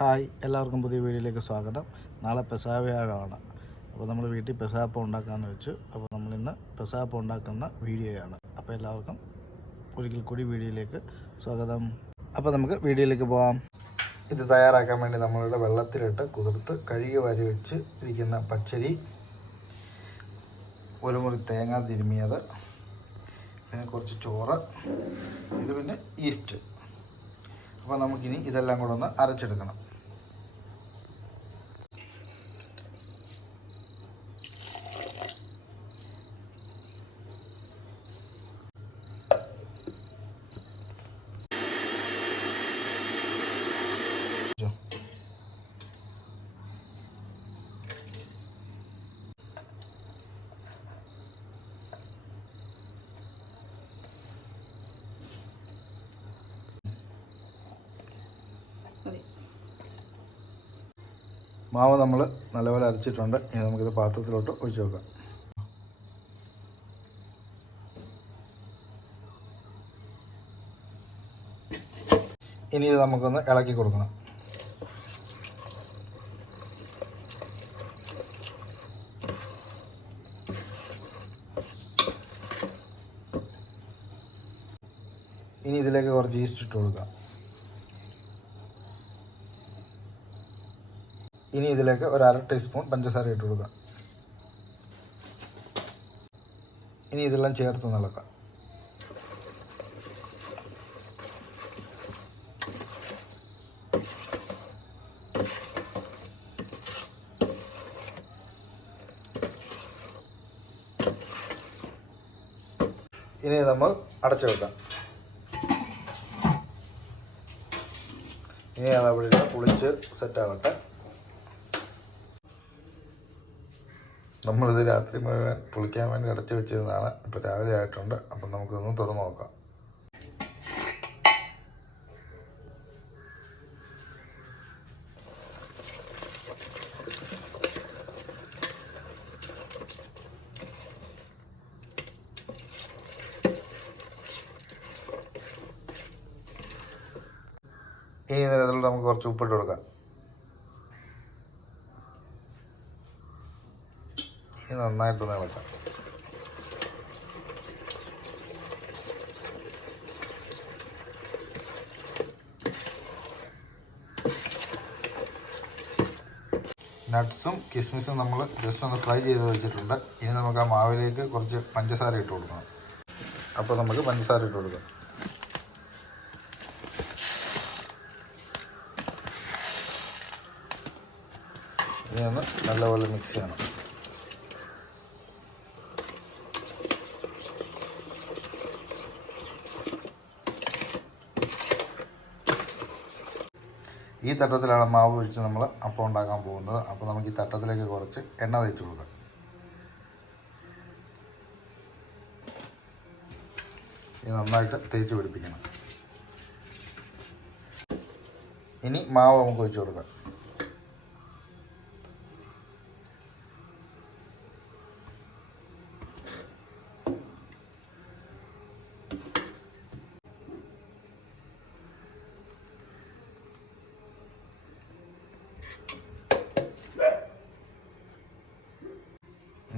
Hi എല്ലാവർക്കും പുതിയ വീഡിയോയിലേക്ക് സ്വാഗതം. നാളെ പെസാ വ്യാഴമാണ്. അപ്പോൾ നമ്മൾ വീട്ടിൽ പെസാപ്പം ഉണ്ടാക്കാമെന്ന് വെച്ചു. അപ്പോൾ നമ്മളിന്ന് പെസാപ്പം ഉണ്ടാക്കുന്ന വീഡിയോയാണ്. അപ്പോൾ എല്ലാവർക്കും ഒരിക്കൽ കൂടി വീഡിയോയിലേക്ക് സ്വാഗതം. അപ്പോൾ നമുക്ക് വീഡിയോയിലേക്ക് പോകാം ഇത് തയ്യാറാക്കാൻ വേണ്ടി നമ്മളിവിടെ വെള്ളത്തിലിട്ട് കുതിർത്ത് കഴുകി വാരി വെച്ച് ഇരിക്കുന്ന പച്ചരി ഒരു മുറി തേങ്ങ തിരുമിയത് പിന്നെ കുറച്ച് ചോറ് ഇത് പിന്നെ ഈസ്റ്റ് അപ്പോൾ നമുക്കിനി ഇതെല്ലാം കൂടെ ഒന്ന് അരച്ചെടുക്കണം. മാവ് നമ്മൾ നല്ലപോലെ അരച്ചിട്ടുണ്ട്. ഇനി നമുക്കിത് പാത്രത്തിലോട്ട് ഒഴിച്ചു വെക്കാം. ഇനി ഇത് നമുക്കൊന്ന് ഇളക്കി കൊടുക്കണം. ഇനി ഇതിലേക്ക് കുറച്ച് ഈസ്റ്റ് ഇട്ട് കൊടുക്കാം. ഇനി ഇതിലേക്ക് ഒരു അര ടീസ്പൂൺ പഞ്ചസാര ഇട്ട് കൊടുക്കുക. ഇനി ഇതെല്ലാം ചേർത്ത് നിളക്കാം ഇനി നമ്മൾ അടച്ചു വെക്കാം. ഇനി അത് അവിടെ ഇരുന്ന് നമ്മളിത് രാത്രി മുഴുവൻ പുളിക്കാൻ വേണ്ടി അടച്ചു വെച്ചിരുന്നതാണ്. ഇപ്പോൾ രാവിലെ ആയിട്ടുണ്ട്. അപ്പം നമുക്കിതൊന്ന് തുറന്നു നോക്കാം. ഈ ഇതിലോട്ട് നമുക്ക് കുറച്ച് ഉപ്പിട്ട് കൊടുക്കാം. ഇനി നന്നായിട്ടൊന്ന് ഇളക്കാം. നട്ട്സും കിസ്മിസും നമ്മൾ ജസ്റ്റ് ഒന്ന് ഫ്രൈ ചെയ്ത് വെച്ചിട്ടുണ്ട്. ഇനി നമുക്ക് ആ മാവിലേക്ക് കുറച്ച് പഞ്ചസാര ഇട്ട് കൊടുക്കണം. അപ്പോൾ നമുക്ക് പഞ്ചസാര ഇട്ട് കൊടുക്കാം. ഇനി ഒന്ന് നല്ലപോലെ മിക്സ് ചെയ്യണം. ഈ തട്ടത്തിലാണ് മാവ് ഒഴിച്ച് നമ്മൾ അപ്പം ഉണ്ടാക്കാൻ പോകുന്നത്. അപ്പോൾ നമുക്ക് ഈ തട്ടത്തിലേക്ക് കുറച്ച് എണ്ണ തേച്ച് കൊടുക്കാം. ഇത് നന്നായിട്ട് തേച്ച് പിടിപ്പിക്കണം. ഇനി മാവ് നമുക്ക് വെച്ച് കൊടുക്കാം.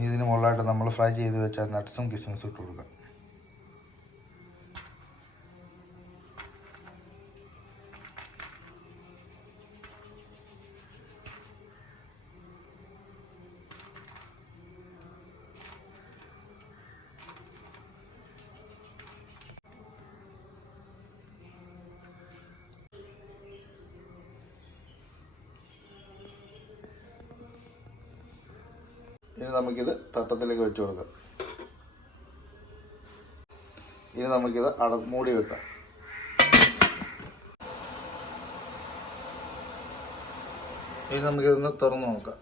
ഇതിന് മുകളിലായിട്ട് നമ്മൾ ഫ്രൈ ചെയ്ത് വെച്ച നട്ട്സും കിസ്മിസും ഇട്ട് കൊടുക്കുക. ഇനി നമുക്കിത് തട്ടത്തിലേക്ക് വെച്ച് കൊടുക്കാം. ഇനി നമുക്കിത് അട മൂടി വെക്കാം. ഇനി നമുക്കിതൊന്ന് തുറന്ന് നോക്കാം.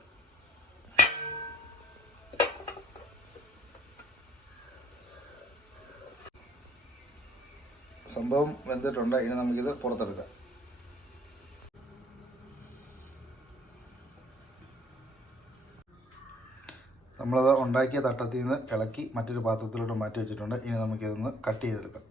സംഭവം വെന്തിട്ടുണ്ട്. ഇനി നമുക്കിത് പുറത്തെടുക്കാം. നമ്മളത് ഉണ്ടാക്കിയ തട്ടത്തിൽ നിന്ന് ഇളക്കി മറ്റൊരു പാത്രത്തിലോട്ട് മാറ്റി വെച്ചിട്ടുണ്ട്. ഇനി നമുക്കിതൊന്ന് കട്ട് ചെയ്തെടുക്കാം.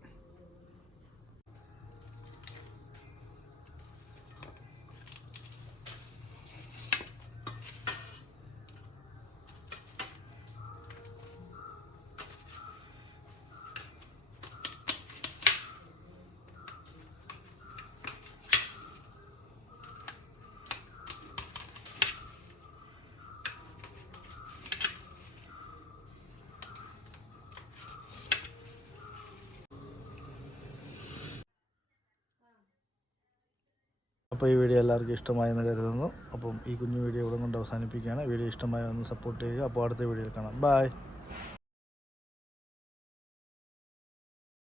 അപ്പോൾ ഈ വീഡിയോ എല്ലാവർക്കും ഇഷ്ടമായെന്ന് കരുതുന്നു. അപ്പം ഈ കുഞ്ഞു വീഡിയോ ഇവിടെ കൊണ്ട് അവസാനിപ്പിക്കുകയാണ്. വീഡിയോ ഇഷ്ടമായി ഒന്ന് സപ്പോർട്ട് ചെയ്യുക. അപ്പോൾ അടുത്ത വീഡിയോയിൽ കാണാം. ബായ്